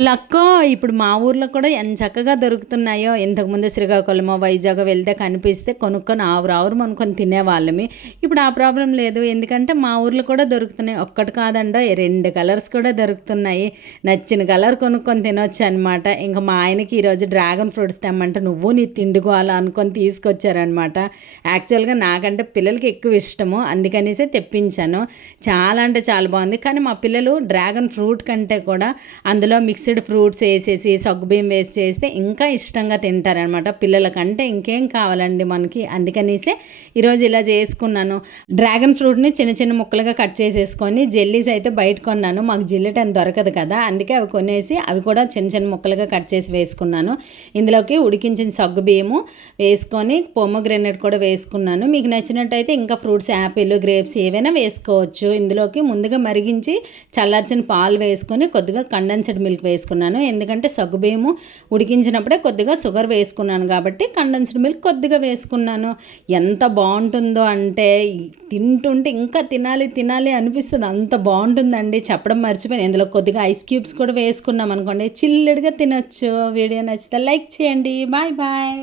లక్కో ఇప్పుడు మా ఊర్లో కూడా ఎంత చక్కగా దొరుకుతున్నాయో. ఇంతకుముందు శ్రీకాకుళమో వైజాగ్ వెళ్తే కనిపిస్తే కొనుక్కొని ఆవురు ఆవురు అనుకొని తినేవాళ్ళమి. ఇప్పుడు ఆ ప్రాబ్లం లేదు. ఎందుకంటే మా ఊర్లో కూడా దొరుకుతున్నాయి. ఒక్కటి కాదండో రెండు కలర్స్ కూడా దొరుకుతున్నాయి. నచ్చిన కలర్ కొనుక్కొని తినొచ్చు అనమాట ఇంకా మా ఆయనకి ఈరోజు డ్రాగన్ ఫ్రూట్స్ తెమ్మంటే నువ్వు నీ తిండుకోవాలా అనుకొని తీసుకొచ్చారనమాట యాక్చువల్గా నాకంటే పిల్లలకి ఎక్కువ ఇష్టము. అందుకనేసే తెప్పించాను. చాలా అంటే చాలా బాగుంది. కానీ మా పిల్లలు డ్రాగన్ ఫ్రూట్ కంటే కూడా అందులో మిక్స్ మిక్స్డ్ ఫ్రూట్స్ వేసేసి సగ్గుబియ్యం వేసి చేస్తే ఇంకా ఇష్టంగా తింటారనమాట పిల్లలకంటే ఇంకేం కావాలండి మనకి? అందుకనేసే ఈరోజు ఇలా చేసుకున్నాను. డ్రాగన్ ఫ్రూట్ని చిన్న చిన్న ముక్కలుగా కట్ చేసేసుకొని జెల్లీస్ అయితే బయట కొన్నాను. మాకు జిల్లెటన్ దొరకదు కదా. అందుకే అవి కొనేసి అవి కూడా చిన్న చిన్న ముక్కలుగా కట్ చేసి వేసుకున్నాను. ఇందులోకి ఉడికించిన సగ్గుబియ్యము వేసుకొని పొమ్మగ్రెనేట్ కూడా వేసుకున్నాను. మీకు నచ్చినట్టయితే ఇంకా ఫ్రూట్స్ యాపిల్ గ్రేప్స్ ఏవైనా వేసుకోవచ్చు. ఇందులోకి ముందుగా మరిగించి చల్లార్చిన పాలు వేసుకొని కొద్దిగా కండెన్స్డ్ మిల్క్ వేసుకున్నాను వేసుకున్నాను. ఎందుకంటే సగ్గుబియ్యము ఉడికించినప్పుడే కొద్దిగా షుగర్ వేసుకున్నాను కాబట్టి కండెన్స్డ్ మిల్క్ కొద్దిగా వేసుకున్నాను. ఎంత బాగుంటుందో అంటే తింటుంటే ఇంకా తినాలి తినాలి అనిపిస్తుంది. అంత బాగుంటుందండి. చెప్పడం మర్చిపోయాను. ఇందులో కొద్దిగా ఐస్ క్యూబ్స్ కూడా వేసుకున్నాం అనుకోండి. చిల్లెడ్గా తినొచ్చు. వీడియో నచ్చితే లైక్ చేయండి. Bye bye.